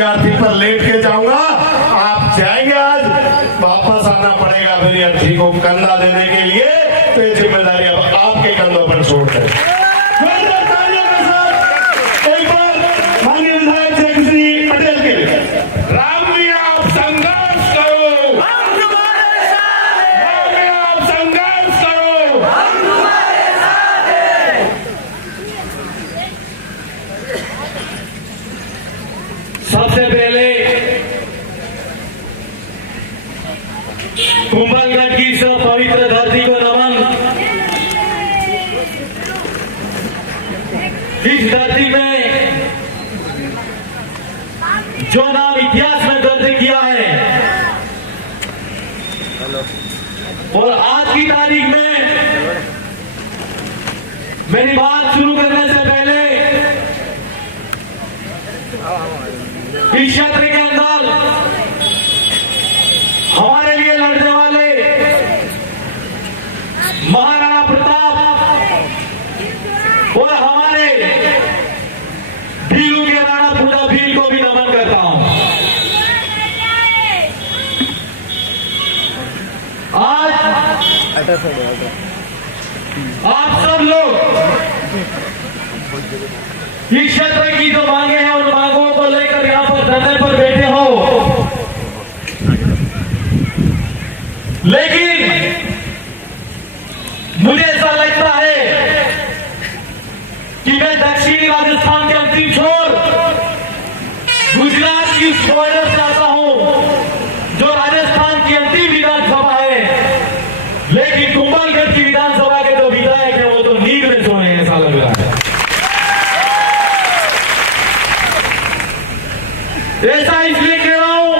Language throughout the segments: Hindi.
अर्थी पर लेट के जाऊंगा, आप जाएंगे आज, वापस आना पड़ेगा मेरी अर्थी को कंधा देने के लिए। तो ये जिम्मेदारी अब आपके कंधों पर छोड़ दें। एक बार माननीय विधायक जगश्री पटेल के लिए। राम जी आप संघर्ष करो, हम तुम्हारे साथ हैं। राम जी आप संघर्ष करो, हम तुम्हारे साथ हैं। सबसे पहले कुंभलगढ़ की इस पवित्र धरती को नमन। इस धरती में जो नाम इतिहास में दर्ज किया है, और आज की तारीख में मेरी बात शुरू करने से पहले इस क्षेत्र के अंदर हमारे लिए लड़ने वाले महाराणा प्रताप और हमारे भीलू के राणा पूजा भील को भी नमन करता हूं। आज आप सब लोग इस क्षेत्र की जो मांगे हैं उन मांगों को लेकर यहाँ पर धरने पर बैठे हो, लेकिन मुझे ऐसा लगता है कि मैं दक्षिणी राजस्थान के अंतिम छोर गुजरात की बॉर्डर से आता हूं, जो राजस्थान की अंतिम विधानसभा है, लेकिन कुंभलगढ़ की विधानसभा के जो विधायक है वो तो नींद में सोए हैं, ऐसा लग रहा है। ऐसा इसलिए कह रहा हूं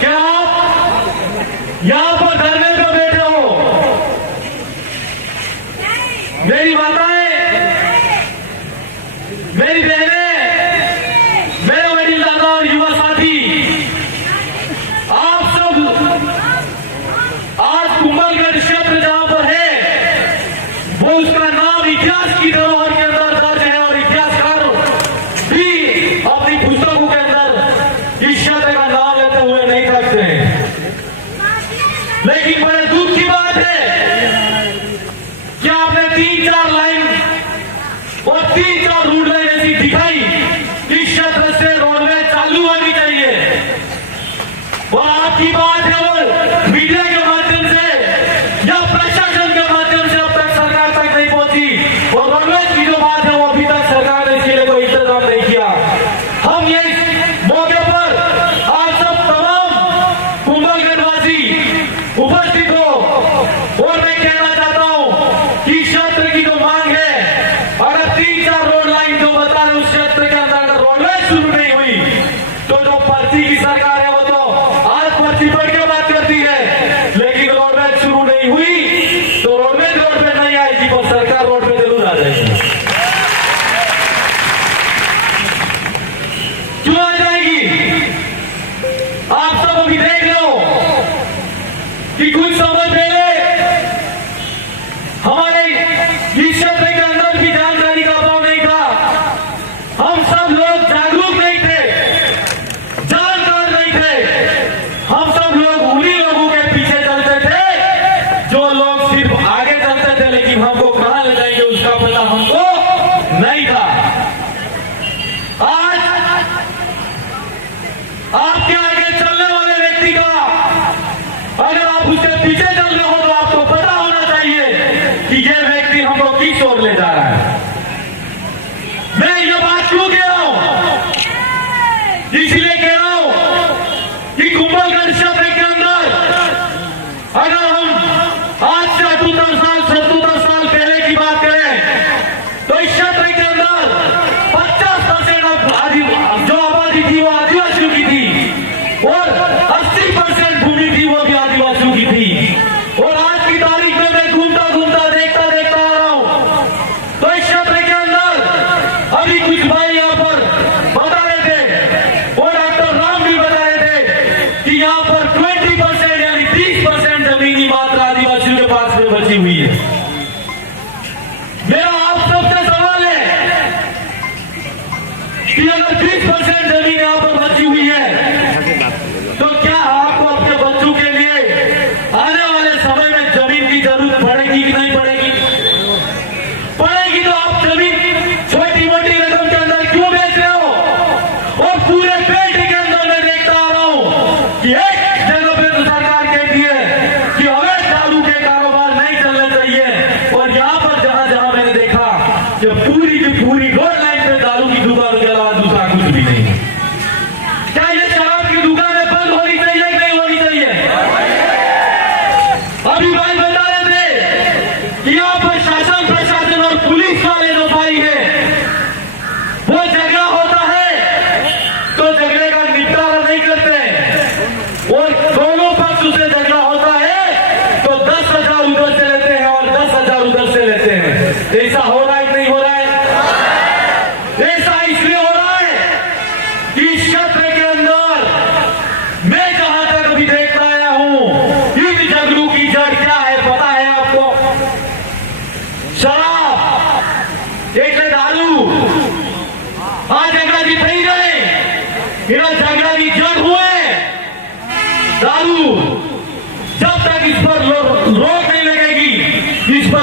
कि आप यहां पर धरने पर बैठे हो। मेरी माताएं, मेरी बहनें, मेरे वडील दादा और युवा साथी, आप सब आज कुंभलगढ़ क्षेत्र जहां पर है वो उसका नाम इतिहास की धरोहर के अंदर दर्ज है, और इतिहासकार भी अपनी पुस्तकों के अंदर इस क्षेत्र का नाम लेते हुए नहीं थकते हैं। लेकिन बड़े दुख की बात है कि आपने 3-4 लाइन और 3-4 रूट लाइन ऐसी दिखाई, इस क्षेत्र से रोडवे चालू होनी चाहिए, और आपकी बात केवल मीडिया के माध्यम से या प्रशासन के माध्यम से अब तक सरकार तक नहीं पहुंची, और रोडवे की जो बात है वो अभी तक सरकार ने इसके लिए कोई इंतजाम नहीं किया। हम ये मौके पर आप सब तमाम कुंभलगढ़वासी उपस्थित हो, और मैं कहना चाहता हूं कि क्षेत्र की जो मांग है, अगर 3-4 रोड लाइन जो बता रहे उस क्षेत्र के अंदर अगर रोडवे शुरू नहीं हुई तो जो पर्ची की सरकार है वो तो आज पर्ची पढ़ के बात करती है, लेकिन रोडवे शुरू नहीं हुई तो रोडवे रोड पे नहीं आएगी, पर सरकार रोड पे जरूर आ जाएगी। क्यों आ जाएगी? आप सब अभी देख लो कि कुछ समय पहले हमारे इस क्षेत्र के अंदर भी जानकारी का अभाव नहीं था, हम सब लोग जागरूक नहीं थे, जानकार नहीं थे, हम सब लोग उन्हीं लोगों के पीछे चलते थे जो लोग सिर्फ आगे चलते थे, लेकिन हमको कहां ले जाएंगे उसका पता हमको नहीं था। आज आपके आगे चलने वाले व्यक्ति का अगर आप उसके पीछे चल रहे हो तो आपको पता होना चाहिए कि ये व्यक्ति हमको किस ओर ले जा रहा है। मैं ये बात क्यों कह रहा हूं? इसलिए कह रहा हूं कि कुंभलगढ़ क्षेत्र के अंदर अगर हम आज से 78 साल पहले की बात करें तो इस क्षेत्र के अंदर 50% जो आबादी थी वो आदिवासियों की थी, और 80% भूमि थी वो भी आदिवासियों की थी। और आज की तारीख में मैं घूमता देखता आ रहा हूं तो इस क्षेत्र के अंदर अभी कुछ भाई यहाँ पर बता रहे थे, और डॉक्टर राम भी बता रहे थे कि यहाँ पर 20% यानी 30% जमीनी मात्रा आदिवासियों के पास में बची हुई है।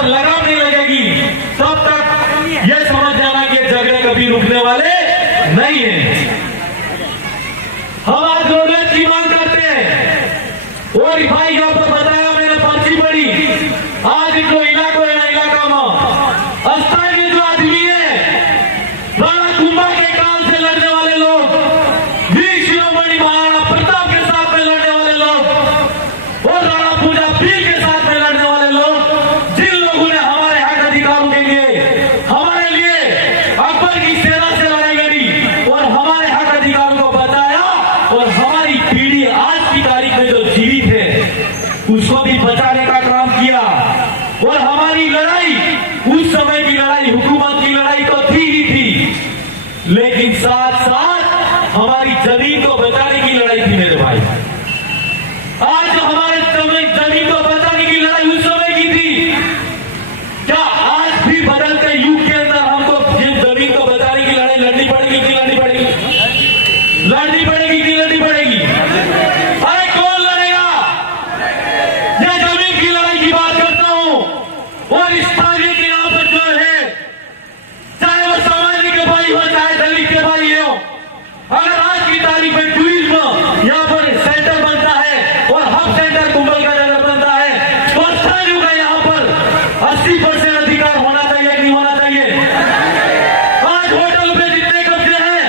पर लगाम नहीं लगेगी तब तक ये समझ जाना कि झगड़े कभी रुकने वाले नहीं है। हम आज रोडवेज की मांग करते हैं और भाई यहाँ पर बताया मैंने पर्ची पड़ी आज जो इलाकों है ना इलाका में स्थानीय जो आदमी है राणा कुंभा के काल से लड़ने वाले लोग, वीर शिरोमणि महाराणा प्रताप के साथ में लड़ने वाले लोग और राणा पूजा पीर के साथ में लड़ने वाले लोग, जिन लोगों ने हमारे हक अधिकारों के लिए हमारे लिए अकबर की सेना से लड़ाई लड़ी और हमारे हक अधिकारों को बताया और हमारी पीढ़ी आज की तारीख में जो जीवित है उसको भी बचाने का काम किया। और हमारी लड़ाई उस समय की लड़ाई हुकूमत की लड़ाई तो थी ही थी, लेकिन साथ साथ हमारी जमीन को बचाने की लड़ाई थी मेरे भाई। आज जो हमारे जमीन को बचाने की लड़ाई उस समय की थी, क्या आज भी बदलते युग के अंदर हमको जिस जमीन को बचाने की लड़ाई लड़नी पड़ेगी कि लड़नी पड़ेगी? लड़नी पड़ेगी कि लड़नी पड़ेगी? अरे कौन लड़ेगा? ये जमीन की लड़ाई की बात करता हूं। और इस तारीख के यहाँ पर जो है, चाहे वो समाज के भाई हो चाहे दलित के भाई हो, अगर आज की तारीख में टूरिज्म यहाँ पर सेंटर बनता है और हब सेंटर कुंभल का जगह बनता है तो स्थानीय का यहाँ पर 80% अधिकार होना चाहिए कि नहीं होना चाहिए? आज होटल पे जितने कब्जे हैं,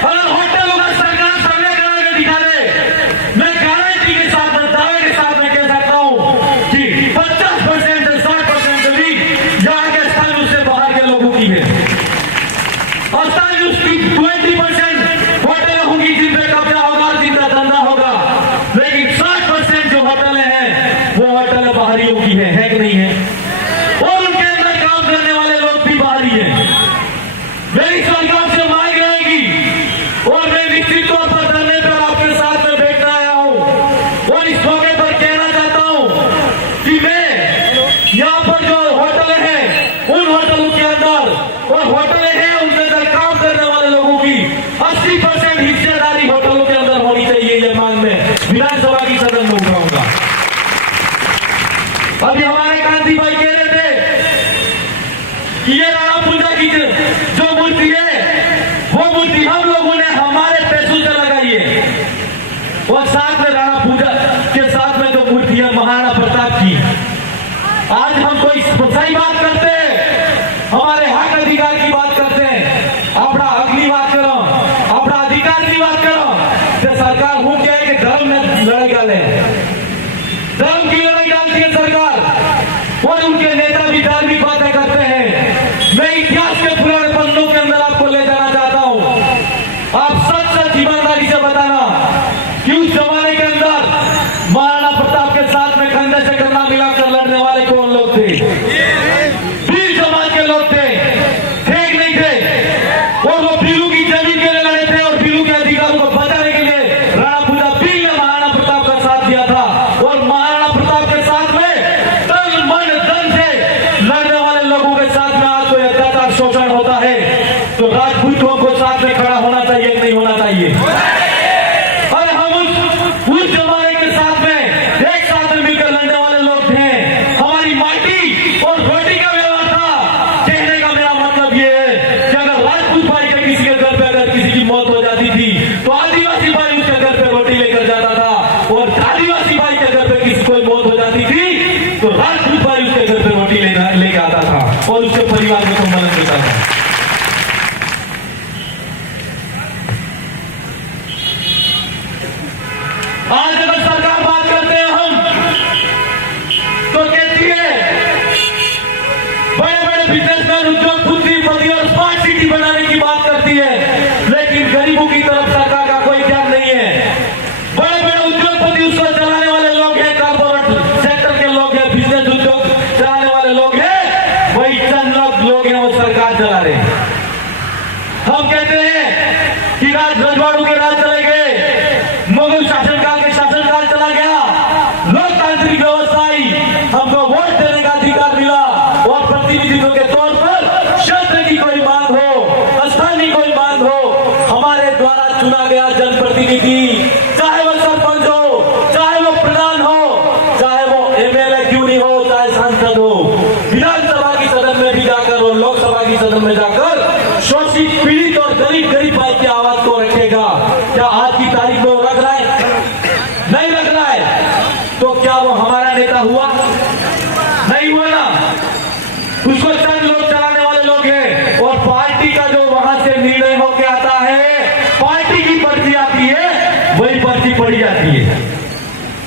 अगर होटलों का सरकार सर्वे करा के दिखा दे, मैं गारंटी के साथ दावे के साथ मैं कह सकता हूँ कि 50% से 60% जमीन यहाँ के स्थानीय से बाहर के लोगों की है और स्थानीय उसकी 20% होटलें होंगी जिन पे कब्जा होगा, जिनका धंधा होगा, लेकिन 60% जो होटलें हैं वो होटलें बाहरियों की है कि नहीं है? और उनके अंदर काम करने वाले लोग भी बाहरी हैं। मेरी सरकार से मांग रहेगी और मैं निश्चित तौर पर धरने पर आपके साथ में बैठना आया हूं और इस मौके पर कहना चाहता हूं कि मैं यहाँ पर जो होटलें हैं उन होटलों के अंदर और होटलें हैं उनके अंदर काम करने वाले लोगों की 80% हिस्सेदारी होटलों के अंदर होनी चाहिए। ये मांग में विधानसभा की सदन में उठाऊंगा। अभी हमारे गांधी भाई कह रहे थे कि ये राणा पूजा की जो मूर्ति है वो मूर्ति हम लोगों ने हमारे पैसों से लगाई है और साथ में राणा पूजा के साथ में जो मूर्ति है महाराणा प्रताप की। आज हम कोई सही बात करते हैं, हमारे हक अधिकार की बात करते हैं, अपना हक की बात करो, अपना अधिकार की बात करो, तो सरकार वो क्या है कि धर्म में लड़ाई डाले, धर्म की लड़ाई डालती है सरकार और उनके नेता भी धार्मिक बातें करते हैं। मैं इतिहास के पुराने पन्नों के अंदर आपको ले जाना चाहता हूं। आप सच सच ईमानदारी से बताना कि उस जमाने के अंदर महाराणा प्रताप के साथ में कंधे से कंधा मिलाकर लड़ने वाले कौन लोग थे? वीर समाज के लोग थे कि नहीं थे? और वो बीरू की जमीन के लिए लड़े थे और बीरू के अधिकारों को बचाने के लिए राणा पूजा पीर ने महाराणा प्रताप का साथ दिया था और महाराणा प्रताप के साथ में तन मन धन से लड़ने वाले लोगों के साथ में आज कोई अत्याचार शोषण होता है तो राजपूतों को साथ में खड़ा होना चाहिए कि नहीं होना चाहिए? अरे हम उस जमाने के साथ में एक साथ में मिलकर लड़ने वाले लोग थे। हमारी माटी और रोटी का व्यवहार था। कहने का मेरा मतलब ये है कि अगर राजपूत भाई के किसी के घर पे अगर किसी की मौत हो जाती थी तो आदिवासी भाई उसके घर पे रोटी लेकर जाता था और आदिवासी भाई के घर पे किसी कोई मौत हो जाती थी तो राजपूत भाई उसके घर पे रोटी लेके आता था और उसके परिवार में सम्मान देता था। आज अगर सरकार बात करते हैं हम तो कहती है बड़े बड़े बिजनेसमैन उद्योगपति और स्मार्ट सिटी बनाने की बात करती है, लेकिन गरीबों की तरफ सरकार का कोई ध्यान नहीं है। बड़े बड़े उद्योगपति उसको चलाने वाले लोग हैं, कॉर्पोरेट सेक्टर के लोग हैं, बिजनेस उद्योग चलाने वाले लोग हैं, वही चंद लोग हैं वो सरकार चला रहे हैं। हम कहते हैं कि रजवाड़ों के राज चले गए, मुगल शासनकाल के शासनकाल चला गया, लोकतांत्रिक व्यवस्था आई, हमको वोट देने का अधिकार मिला और प्रतिनिधित्व के तौर पर क्षेत्र की कोई मांग हो, स्थानीय कोई मांग हो, हमारे द्वारा चुना गया जनप्रतिनिधि, चाहे वो सरपंच हो, चाहे वो प्रधान हो, चाहे वो एमएलए क्यों नहीं हो, चाहे सांसद हो, विधानसभा की सदन में भी जाकर और लोकसभा की सदन में जाकर शोषित, पीड़ित और गरीब भाई की आवाज को रखेगा। क्या आज की तारीख में वो रख रहा है? नहीं रख रहा है। तो क्या वो हमारा नेता हुआ? नहीं हुआ ना। उसको चंद लोग चलाने वाले लोग हैं और पार्टी का जो वहां से निर्णय होकर आता है, पार्टी की पर्ची आती है, वही पर्ची पड़ी जाती है।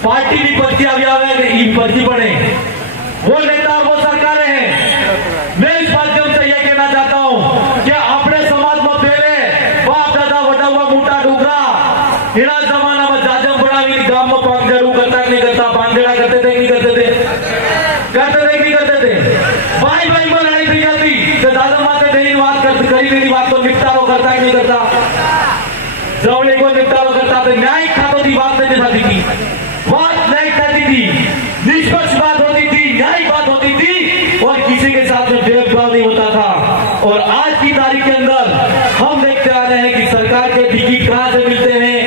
पार्टी की पर्ची अभी पर्ची पड़े, वो नेता वो सरकारें हैं। मैं इस माध्यम से यह कहना चाहता हूं कि अपने समाज में पहले बाप दादा वटा हुआ मोटा डुगरा इना जमाना में जाजम बड़ा गांव में पांग जरूर करता नहीं करता, पांगेड़ा करते थे नहीं करते थे, नहीं करते थे। भाई भाई में लड़ाई थी जाती तो दादा माते तेरी बात करते, करी मेरी बात को निपटारो करता नहीं करता, जवड़ी को निपटारो करता तो न्याय खातो थी, बात नहीं दिखाती थी, बात नहीं करती थी, निष्पक्ष बात होती थी, न्याय बात होती थी और किसी के साथ में भेदभाव नहीं होता था। और आज की तारीख के अंदर हम देखते आ रहे हैं कि सरकार के टिकट कहां से मिलते हैं,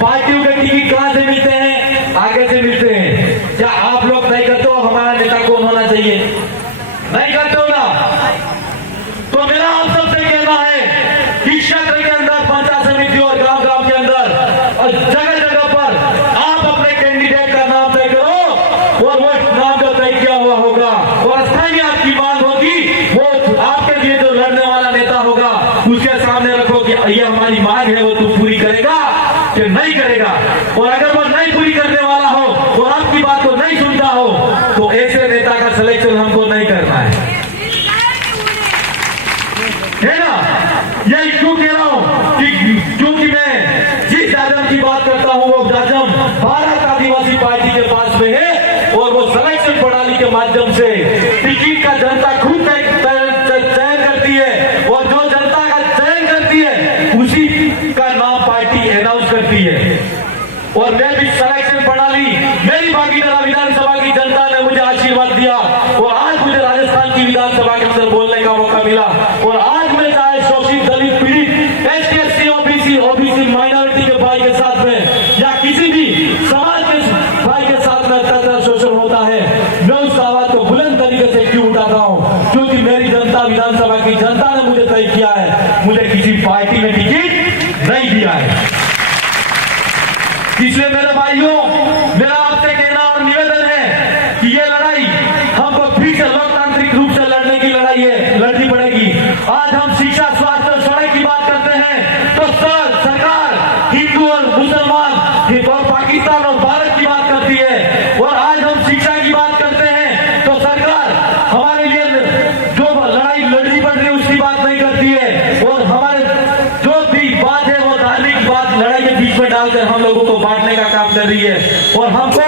पार्टियों के टिकट कहां से मिलते हैं, आगे से मिलते हैं। क्या आप लोग नहीं करते हो? हमारा नेता कौन होना चाहिए? नहीं करते हो ना। तो मेरा आप सबसे कहना है कि क्षेत्र के अंदर, पंचायत समिति और गांव गांव के अंदर और जगह जगह पर आप अपने कैंडिडेट का नाम तय करो और वो नाम जो तय किया हुआ होगा और स्थानीय आपकी मांग होगी, वो आपके लिए जो लड़ने वाला नेता होगा उसके सामने रखो कि ये हमारी मांग है, वो तू पूरी करेगा कि नहीं करेगा। और अगर वो नहीं पूरी करने वाला हो और आपकी बात को नहीं सुनता हो तो ऐसे नेता का सिलेक्शन हमको नहीं करना है ना। यही क्यों कह रहा हूं कि क्योंकि मैं जिस जाजम की बात करता हूं वो जाजम भारत आदिवासी पार्टी के पास में है और वो सिलेक्शन प्रणाली के माध्यम से टिकट का जनता खुद चयन करती है और जो जनता का चयन करती है उसी का नाम पार्टी अनाउंस करती है। और मैं भी सिलेक्शन प्रणाली, मेरी भागीदारा विधानसभा की जनता ने मुझे आशीर्वाद दिया और आज मुझे राजस्थान की विधानसभा के अंदर बोलने का मौका मिला। और आज मैं चाहे शोषित, दलित, पीड़ित, एसटी, एससी, ओबीसी माइनॉरिटी के भाई के साथ में या किसी भी समाज के भाई के साथ में अत्याचार शोषण होता है, मैं उस आवाज को बुलंद तरीके से क्यों उठाता हूं? क्योंकि मेरी जनता, विधानसभा की जनता ने मुझे तय किया है, मुझे किसी पार्टी ने टिकट नहीं दिया है। इसलिए मेरे भाइयों, मेरा आपसे कहना और निवेदन है कि ये लड़ाई हमको फिर से लोकतांत्रिक रूप से लड़ने की लड़ाई है, लड़नी पड़ेगी। आज हम शिक्षा, स्वास्थ्य और सड़क की बात करते हैं तो सरकार हिंदू और मुसलमान और पाकिस्तान और भारत की बात करती है। और आज हम शिक्षा की बात करते हैं तो सरकार हमारे लिए जो लड़ाई लड़नी पड़ रही है उसकी बात नहीं करती है और हमारे जो भी बात है वो धार्मिक बात लड़ाई के बीच में डालकर हम लोगों को बांटने का काम कर रही है। और हमको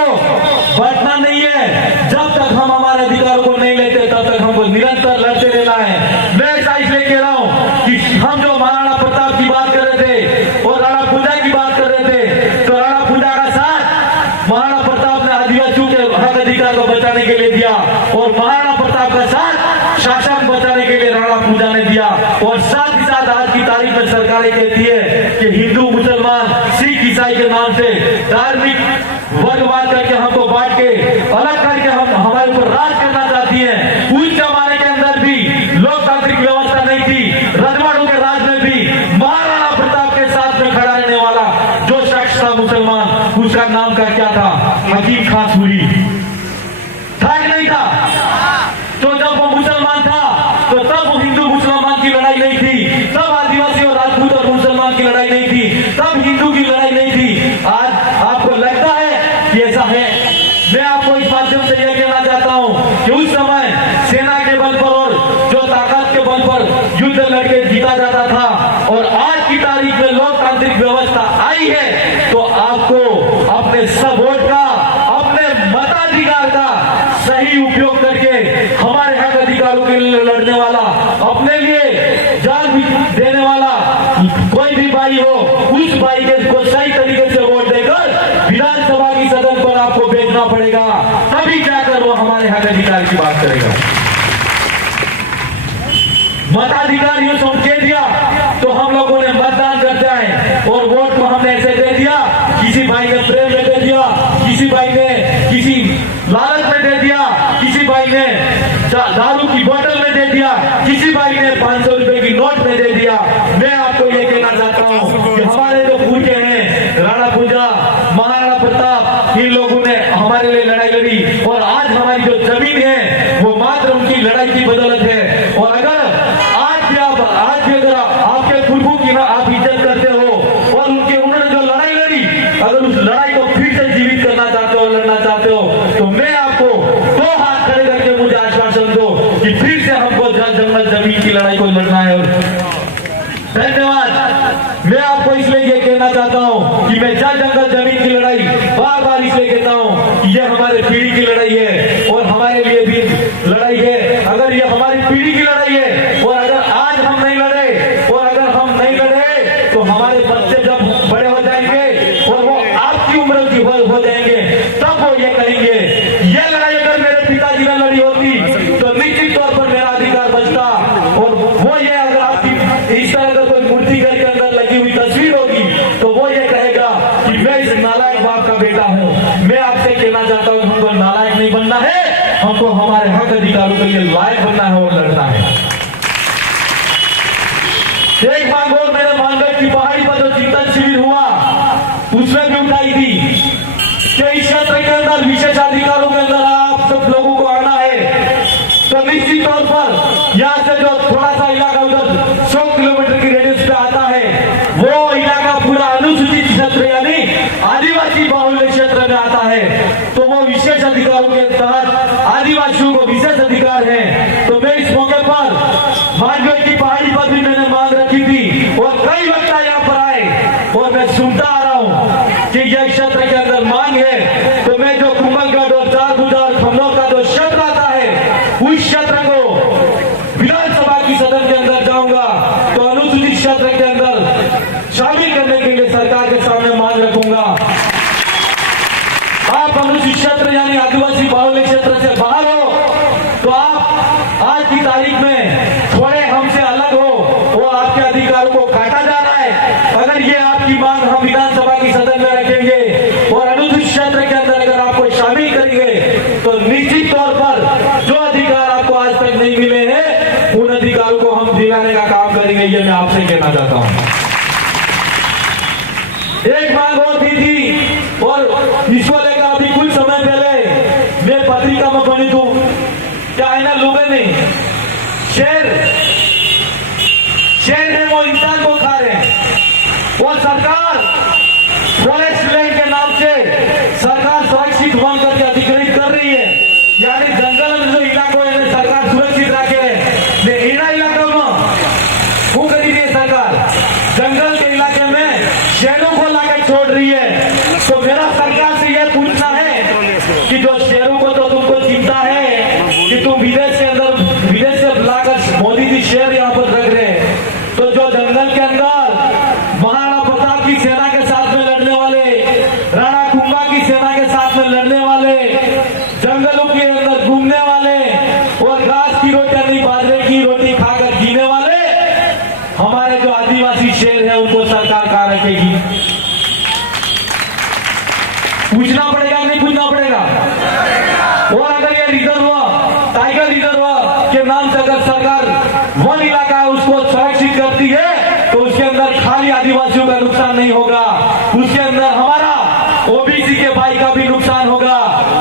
बांटना नहीं है, जब तक हम हमारे अधिकारों को नहीं लेते तब तक हमको निरंतर लड़ते रहना है। मैं ऐसा इसलिए कह रहा हूं कि हम जो महाराणा प्रताप की बात कर रहे थे और राणा पूजा की बात कर रहे थे, तो राणा पूजा का साथ महाराणा प्रताप ने आदिवासियों के हक अधिकार को बचाने के लिए दिया और महाराणा प्रताप का साथ शासन बचाने के लिए राणा पूजा ने दिया। और साथ ही साथ आज की तारीख में सरकारें कहती है कि हिंदू, मुसलमान, सिख, ईसाई के नाम से धार्मिक वर्गवाद करके हमको बांट के अलग करके हम हमारे ऊपर राज करना चाहती है। उस जमाने के अंदर भी लोकतांत्रिक व्यवस्था नहीं थी, रजवाड़ों के राज में भी महाराणा प्रताप के साथ में खड़ा रहने वाला जो शख्स था मुसलमान, उसका नाम का क्या था? हकीम खां सूरी था कि नहीं था? तो जब वो मुसलमान था तो तब वो हिंदू मुसलमान की लड़ाई नहीं थी, तब आदिवासी और राजपूत और मुसलमान की लड़ाई नहीं थी, तब हिंदू की लड़ाई नहीं थी। आज आपको लगता है कि ऐसा है? मैं आपको इस माध्यम से यह कहना चाहता हूं कि उस समय सेना के बल पर और जो ताकत के बल पर युद्ध लड़के जीता जाता था और आज की तारीख में लोकतांत्रिक व्यवस्था आई है तो आपको अपने सब वोट का, अपने मताधिकार का सही उपयोग करके हमारे हक अधिकारों के लिए लड़ने वाला, अपने लिए जान भी देने वाला कोई भी भाई हो, उस भाई को सही तरीके से वोट देकर विधानसभा की सदन पर आपको भेजना पड़ेगा, तभी जाकर वो हमारे हक अधिकार की बात करेगा। मताधिकार यूं समझ के दिया तो हम लोगों ने मतदान कर जाए और वोट को हमने ऐसे दे दिया, किसी भाई ने प्रेम में दे दिया, किसी भाई ने किसी लालच में दे दिया, किसी भाई ने दारू की बोतल में दे दिया, किसी भाई ने 500 रुपए की नोट में दे दिया। मैं आपको ये कहना चाहता हूँ कि हमारे जो पूजे हैं, राणा पूजा, महाराणा प्रताप, इन लोगों ने हमारे लिए लड़ाई लड़ी और आज हमारी जो जमीन है वो मात्र उनकी लड़ाई की बदौलत है। और अगर आज भी अगर आपके पुरखों की आप इज्जत करते हो और उन्होंने जो लड़ाई लड़ी, अगर उस लड़ाई को फिर से जीवित करना चाहते हो, लड़ना चाहते हो, तो मैं आपको 2 हाथ खड़े करके मुझे आश्वासन दो कि फिर से हमको जंगल जमीन की लड़ाई को लड़ना है। धन्यवाद। मैं आपको इसलिए ये कहना चाहता हूँ कि मैं जंगल जमीन की लड़ाई बार बार इसलिए कहता हूँ कि ये हमारे पीढ़ी की लड़ाई है और हमारे लिए भी लड़ाई है। अगर ये हमारी पीढ़ी की लड़ाई है और अगर आज हम नहीं लड़े और अगर हम नहीं लड़े तो हमारे बच्चे जब बड़े हो जाएंगे और वो आपकी उम्र की हो जाएंगे, तब वो ये कहेंगे ये लड़ाई अगर मेरे पिताजी ने लड़ी होती तो निश्चित तौर पर मेरा अधिकार बचता। और वो ये अगर आपकी इस तरह का कोई मूर्ति घर के अंदर लगी हुई तस्वीर होगी तो वो ये कहेगा कि मैं इस नालायक बाप का बेटा हूँ। मैं आपसे कहना चाहता हूँ हमको नालायक नहीं बनना है, हमको हमारे हक अधिकारों के लिए लायक बनना है और लड़ना है। एक मांग और मैंने मानगढ़ की पहाड़ी पर जो चिंतन शिविर हुआ उसमें भी उठाई थी कि इस क्षेत्र के अंदर विशेष अधिकारों के अंदर आप सब लोगों को आना है। तो निश्चित तौर पर यहाँ से जो थोड़ा सा इलाका उधर 100 किलोमीटर की रेडियस पे आता है वो इलाका पूरा अनुसूचित क्षेत्र यानी आदिवासी बाहुल्य क्षेत्र में आता है। तो वो विशेष अधिकारों के तहत आदिवासियों को विशेष अधिकार है। तो मैं इस मौके पर मानगढ़ की पहाड़ी पर भी मैंने मांग रखी थी और कई वक्ता यहाँ पर आए और मैं सुनता आ रहा हूँ कि यह क्षेत्र के अंदर मांग है। तो मैं जो कुंभलगढ़ और चारभुजा और खमनौर का जो क्षेत्र आता है उस क्षेत्र को विधानसभा की सदन के अंदर जाऊंगा तो अनुसूचित क्षेत्र के अंदर शामिल करने के लिए सरकार के सामने मांग रखूंगा। आप अनुसूचित क्षेत्र यानी आदिवासी बाहुल्य क्षेत्र से बाहर हो तो आप आज की तारीख में थोड़े हमसे अलग हो, वो आपके अधिकारों को काटा जा रहा है। अगर ये आपकी मांग हम विधानसभा की सदन में रखेंगे और अनुसूचित क्षेत्र के अंदर अगर आपको शामिल करेंगे तो निश्चित तौर पर जो अधिकार आपको आज तक नहीं मिले हैं उन अधिकारों को हम दिलाने का काम करेंगे। ये मैं आपसे कहना चाहता हूँ। एक मांग और भी थी और इसको लेकर अभी कुछ समय पहले मैं पत्रिका में पढ़ी थी, क्या है ना, लोगों ने शेर है वो इंसान को खा रहे हैं और सरकार फॉरेस्ट लैंड के नाम से सरकार सुरक्षित वन करके अधिकृत कर रही है। यानी जंगल में जो इलाकों है सरकार सुरक्षित रखे इन इलाकों में वो करी है सरकार जंगल के इलाके में शेरों को लाकर छोड़ रही है। तो मेरा सरकार से यह पूछना है कि जो शेरों को तो तुमको चिंता है कि तुम विदेश से लाकर मोदी जी शेर यहाँ पर रख रहे हैं, तो जो जंगल के अंदर महाराणा प्रताप की सेना के साथ में लड़ने वाले, राणा कुंभा की सेना के साथ में लड़ने वाले, जंगलों के अंदर घूमने वाले और घास की रोटी नहीं बाजरे की रोटी खाकर जीने वाले हमारे जो आदिवासी शेर है उनको सरकार कहाँ रखेगी? पूछना पड़ेगा नहीं पूछना पड़ेगा? और अगर ये रिजर्व टाइगर रिजर्व के नाम से अगर सरकार वन इलाका है उसको सुरक्षित करती है तो उसके अंदर खाली आदिवासियों का नुकसान नहीं होगा, उसके अंदर हमारा ओबीसी के भाई का भी नुकसान होगा,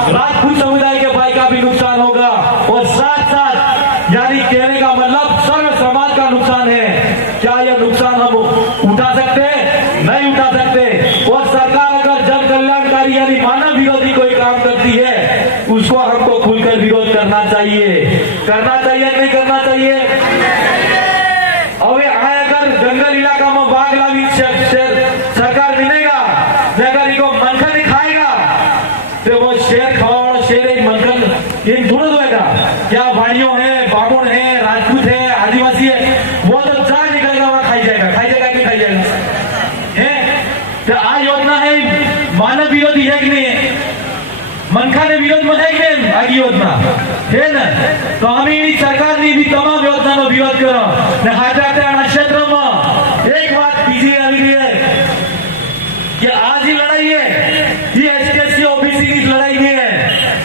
राजपूत समुदाय के भाई का भी नुकसान होगा और साथ साथ यानी कहने का मतलब सर्व समाज का नुकसान है। क्या यह नुकसान हम उठा सकते हैं? नहीं उठा सकते। और सरकार अगर जन कल्याणकारी यानी मानव विरोधी कोई काम करती है उसको हमको खुलकर विरोध करना चाहिए। नहीं करना चाहिए? अबे अगर जंगल इलाका में बाघ लावी सरकार मिलेगा अगर इनको मनखन खाएगा तो वो शेर खाओ शेर एक मनखन इन थोड़ा होगा। क्या भाइयों है, बामुन है, राजपूत है, आदिवासी है, वो तो जान निकलेगा वहां खाई जाएगा कि खाई जाएगा है? तो आ योजना है मानव विरोधी है कि नहीं है? मनखा ने विरोध में है कि नहीं? आगे योजना है ना? तो हम सरकार ने भी तमाम योजना नो विरोध करो क्षेत्र में एक बात बीजी આવી રહી है कि आज ही लड़ाई है ये एसकेसी ओबीसी की लड़ाई नहीं है।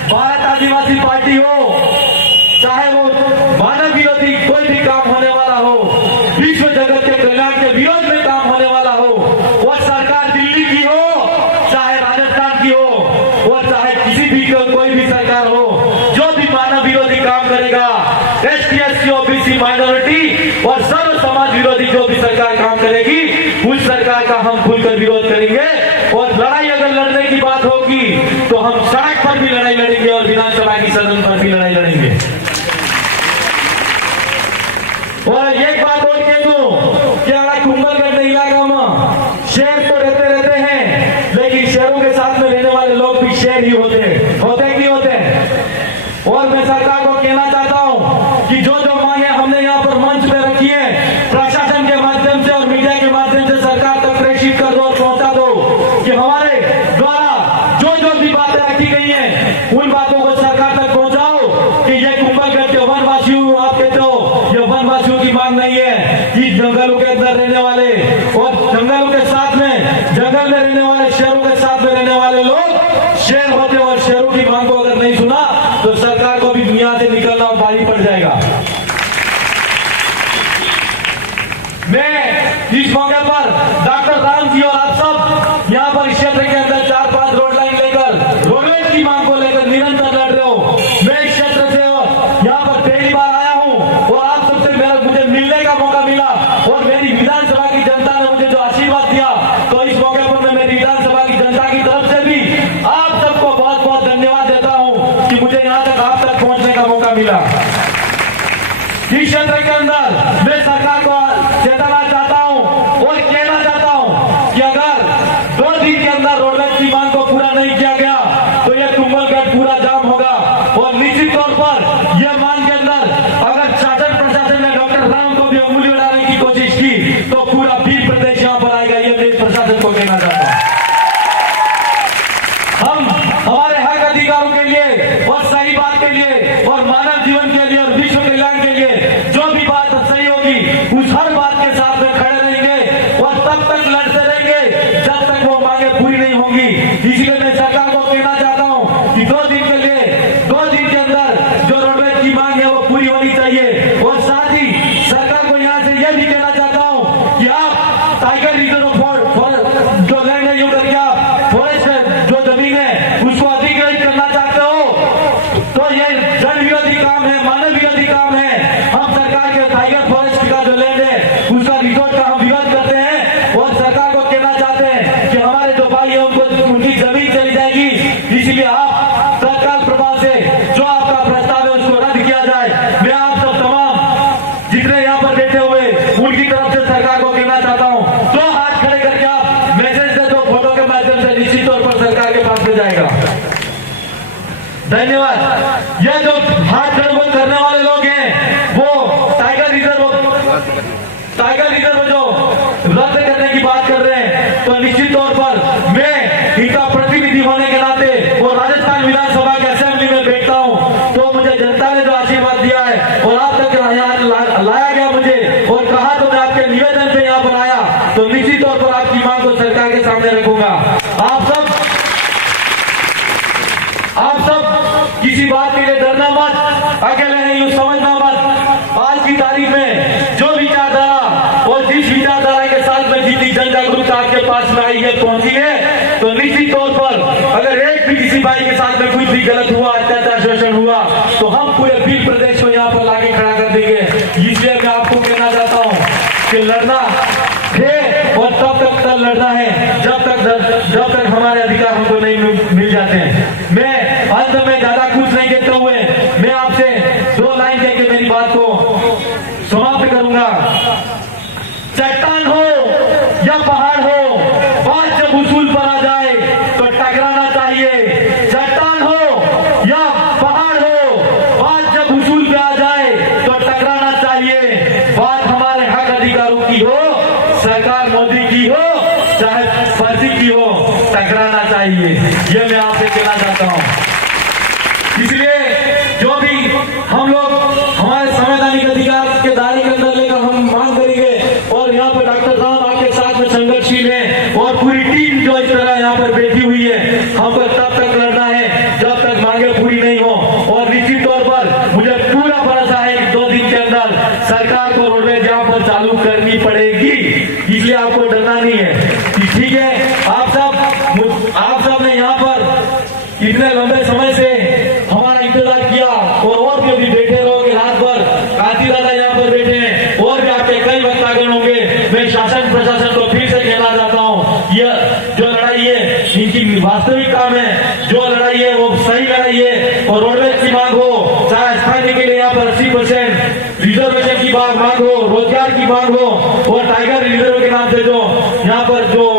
भारत आदिवासी पार्टी हो चाहे चाहे वो मानव विरोधी कोई भी काम होने वाला हो, विश्व जगत के कल्याण के विरोध में काम होने वाला हो, वो सरकार दिल्ली की हो चाहे राजस्थान की हो, वो चाहे किसी भी कोई भी सरकार हो, जो भी मानव विरोधी काम करेगा, एसटी एससी ओबीसी माइनॉरिटी और सर्व समाज विरोधी जो भी सरकार काम करेगी, उस सरकार का हम खुलकर विरोध करेंगे। और लड़ाई अगर लड़ने की बात होगी तो हम सड़क पर भी लड़ाई लड़ेंगे और विधानसभा की सदन पर भी लड़ाई लड़ेंगे। और एक बात और कह दूं कि कुंभलगढ़ इलाका में शेर तो रहते हैं, लेकिन शेरों के साथ में रहने वाले लोग भी शेर ही होते कि होते। और मैं सरकार को कहना चाहता हूं कि जो जो मांगे हमने यहाँ पर मंच पे रखी है, प्रशासन के माध्यम से और मीडिया के माध्यम से सरकार तक प्रेषित कर दो और पहुंचा दो कि हमारे द्वारा जो जो भी बातें रखी गई हैं उन बातों को सरकार तक पहुंचाओ कि ये कुंभलगढ़ के वनवासियों, आप कहते हो ये वनवासियों की मांग नहीं है कि जंगलों के अंदर रहने वाले और जंगलों के साथ में जंगल में रहने वाले, शेरों के साथ में रहने वाले लोग शेर होते और शेरों की मांग को अगर नहीं सुना तो सरकार को भी दुनिया से निकलना भारी पड़ जाएगा। मैं इस मौके पर डॉक्टर राम जी और आप सब यहाँ पर इस क्षेत्र के अंदर 4-5 रोड लाइन लेकर रोडवेज की मांग को लेकर निरंतर लड़ रहे हो। मैं इस क्षेत्र से यहाँ पर पहली बार आया हूँ और आप सबसे मुझे मिलने का मौका मिला और मेरी विधानसभा की जनता ने मुझे जो आशीर्वाद दिया, तो इस मौके पर मैं मेरी विधानसभा की जनता की तरफ से भी आप सबको बहुत बहुत धन्यवाद देता हूँ कि मुझे यहाँ तक आप तक पहुँचने का मौका मिला। इस क्षेत्र के अंदर मैं सरकार को चेताना चाहता हूं और कहना चाहता हूं कि अगर 2 दिन के अंदर रोडवेज की मांग को पूरा नहीं किया गया तो यह कुंभलगढ़ पूरा जाम होगा। और निश्चित तौर पर यह मांग के अंदर अगर शासन प्रशासन ने डॉक्टर राम को भी उंगली उड़ाने की कोशिश की तो पूरा भीड़ प्रदेश यहाँ पर आएगा। यह मैं प्रशासन को कहना चाहता हूँ। हम हमारे हक अधिकारों के लिए और सही बात के लिए और मानव जीवन के लिए और विश्व कल्याण के लिए जो भी बात सही होगी उस हर बात के साथ में खड़े रहेंगे और तब तक लड़ते रहेंगे जब तक वो मांगे पूरी नहीं होंगी। इसलिए मैं सरकार को कहना चाहता हूँ कि 2 दिन के लिए 2 दिन के अंदर जो रोडवेज की मांग है वो पूरी होनी चाहिए। और साथ ही सरकार को यहाँ से यह भी कहना चाहता हूँ कि आप टाइगर रिजर्व जो लैंड है, यूं करके आप फॉरेस्ट जो जमीन है उसको अधिग्रहित करना चाहते हो तो ये जन विरोधी काम है, मानव विरोधी काम है। हम सरकार के टाइगर फॉरेस्ट का जो लैंड है उसका रिजोर्ट का हम विरोध करते हैं और सरकार को कहना चाहते हैं कि हमारे जो भाई है उनको उनकी जमीन चली जाएगी। इसलिए आप तत्काल प्रभाव से जो आपका प्रस्ताव है उसको रद्द किया जाए। मैं आप सब तमाम जितने यहाँ पर बैठे हुए उनकी तरफ से सरकार को कहना चाहता हूँ, 2 हाथ खड़े करके आप मैसेज दे दो फोटो के माध्यम से, निश्चित तौर पर सरकार के पास में जाएगा। धन्यवाद। ये जो हाथ गड़बड़ करने वाले लोग हैं वो टाइगर रिजर्व जो रद्द करने की बात कर रहे हैं, तो निश्चित तौर पर मैं इनका प्रतिनिधि होने के नाते और राजस्थान विधानसभा के असेंबली में बैठता हूं, तो मुझे जनता ने जो आशीर्वाद दिया है और आप तक यहाँ लाया गया मुझे और कहा तो मैं आपके निवेदन से यहाँ पर आया, तो निश्चित तौर पर आपकी मांग को सरकार के सामने रखूंगा। आप सब किसी बात के लिए डरना मत, अकेले हैं यूं समझना मत। आज की तारीख में जो विचारधारा और जिस विचारधारा के साथ में जितनी जन जागरूकता आपके पास में आई है, पहुंची है, तो निश्चित तौर पर अगर एक भी किसी भाई के साथ में कुछ भी गलत हुआ, अत्याचार शोषण हुआ, तो हम पूरे भीड़ प्रदेश को यहाँ पर लाके खड़ा कर देंगे। इसलिए मैं आपको कहना चाहता हूँ कि लड़ना है और तब तक लड़ना है जब तक हमारे अधिकार हमको नहीं मिल जाते हैं। मैं अंत में ज्यादा कुछ नहीं कहते हुए मैं आपसे 2 लाइन कह के मेरी बात को समाप्त करूंगा। चट्टान हो या पहाड़ हो, बात जब उसूल पर आ जाए तो टकराना चाहिए। चट्टान हो या पहाड़ हो, बात जब उसूल पे आ जाए तो टकराना चाहिए। बात हमारे हक अधिकारों की हो, सरकार मोदी की हो चाहे फर्जी की हो, टकराना चाहिए। यह मैं आपसे कहना चाहता हूं। इसलिए जो भी हम लोग हमारे संवैधानिक अधिकार के दायरे के अंदर लेकर हम मांग करेंगे और यहाँ पर डॉक्टर राम आपके साथ में संघर्षशील है और पूरी टीम जो इस तरह यहाँ पर बैठी हुई है, हमको तब तक लड़ना है जब तक मांगे पूरी नहीं हो। और निश्चित तौर पर मुझे पूरा पड़ेगी, इसलिए आपको डरना नहीं है। ठीक है, आप सब ने यहाँ पर इतने लंबे समय से हमारा इंतजार किया और भी बैठे रहोगे रात भर। कांति दादा यहाँ पर बैठे हैं और भी आपके कई वक्तागण होंगे। मैं शासन प्रशासन को फिर से कहना चाहता हूँ, यह जो लड़ाई है इनकी वास्तविक काम है, जो लड़ाई है वो सही लड़ाई है। और रोडवेज की मांग हो, चाहे स्थानीय के लिए यहाँ पर 80% रिजर्वेशन की मांग हो, रोजगार की मांग हो, और टाइगर रिजर्व के नाम से जो यहाँ पर जो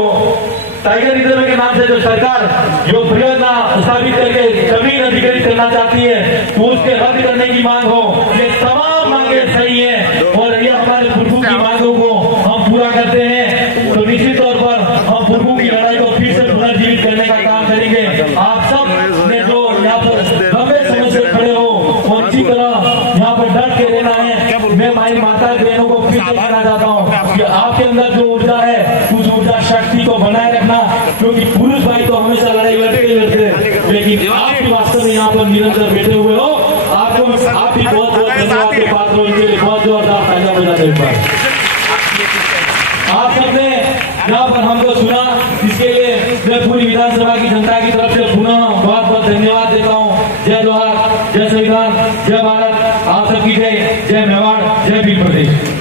टाइगर रिजर्व के नाम से जो सरकार जो परियोजना स्थापित करके जमीन अधिग्रहित करना चाहती है, तो उसके रद्द करने की मांग हो, ये तमाम मांगे सही है। और ये हमारे पुरखों की मांगों को हम पूरा करते हैं तो निश्चित तौर पर हम पुरखों की लड़ाई को फिर से पुनर्जीवित करने का काम करेंगे। आप सब ने जो यहाँ पर लंबे समय से खड़े हो और इसी तरह यहाँ पर डट के रहना है। मैं माई माता बहनों को फिर से कहना चाहता हूँ कि आपके अंदर जो ऊर्जा है उस ऊर्जा शक्ति को बनाए रखना, क्योंकि पुरुष भाई तो हमेशा लड़ाई लड़ते, लेकिन आप भी वास्तव में यहाँ पर निरंतर बैठे हुए हो। आपको आप भी बहुत बहुत धन्यवाद के पात्र हो। इनके लिए बहुत जोरदार तालियां बजाते हैं। आप सबने यहाँ पर हमको सुना, इसके लिए मैं पूरी विधानसभा की जनता की तरफ से पुनः बहुत बहुत धन्यवाद देता हूँ। जय जोहार, जय संविधान, जय भारत। आप सबकी जय, जय मेवाड़, जय भील प्रदेश।